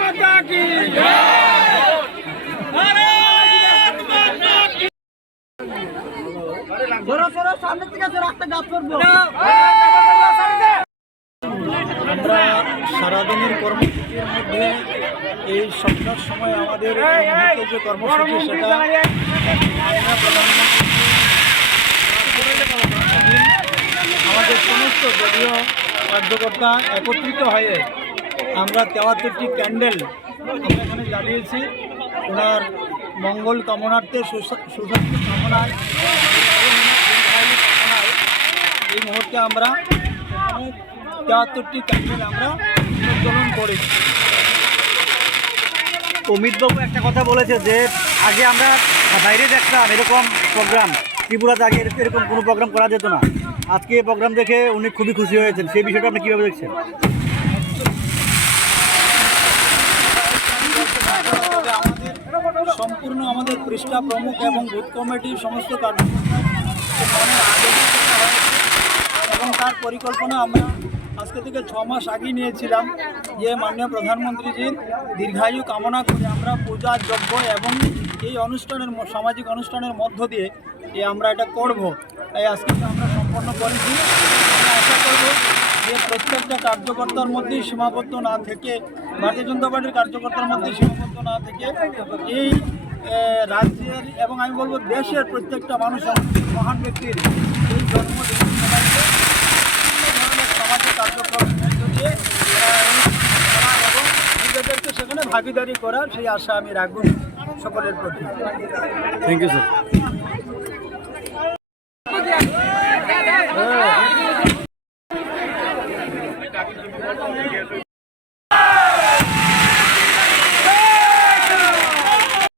माता की सामने থেকে রাস্তা গাছ করবো। আমরা সারাদিনের কর্মসূচির মধ্যে এই সন্ধ্যার সময় আমাদের যে কর্মসূচি সেটা আমাদের সমস্ত দলীয় কার্যকর্তা একত্রিত হয়ে আমরা ৭৩টি ক্যান্ডেল আমরা এখানে জ্বালিয়েছি ওনার মঙ্গল কামনার্থে সুস্বাস্থ্য কামনায় এই মুহূর্তে আমরা ৭৩টি ক্যান্ডেল আমরা উত্তোলন করেছি। অমিতবাবু একটা কথা বলেছে যে আগে আমরা বাইরে দেখতাম এরকম প্রোগ্রাম, ত্রিপুরাতে আগে এরকম কোনো প্রোগ্রাম করা যেত না, আজকে এই প্রোগ্রাম দেখে উনি খুবই খুশি হয়েছেন, সেই বিষয়টা আপনি কীভাবে দেখছেন? সম্পূর্ণ আমাদের পৃষ্ঠা প্রমুখ এবং বুথ কমিটির সমস্ত কার্যকর্তা এবং তার পরিকল্পনা আমরা আজকে থেকে ৬ মাস আগে নিয়েছিলাম যে মাননীয় প্রধানমন্ত্রীজির দীর্ঘায়ু কামনা করে আমরা পূজা যজ্ঞ এবং এই অনুষ্ঠানের সামাজিক অনুষ্ঠানের মধ্য দিয়ে আমরা এটা করব। তাই আজকে আমরা সম্পন্ন করেছি। আমরা আশা করব যে প্রত্যেকটা কার্যকর্তার মধ্যেই সীমাবদ্ধ না থেকে, ভারতীয় জনতা পার্টির কার্যকর্তার মধ্যে সীমাবদ্ধ না থেকে এই রাজ্যের এবং আমি বলবো দেশের প্রত্যেকটা মানুষ মহান ব্যক্তির এই জন্মদিন সামাজিক কার্যক্রম দিয়ে এবং নিজেদেরকে সেখানে ভাগিদারি করার সেই আশা আমি রাখব সকলের প্রতি। Thank you sir.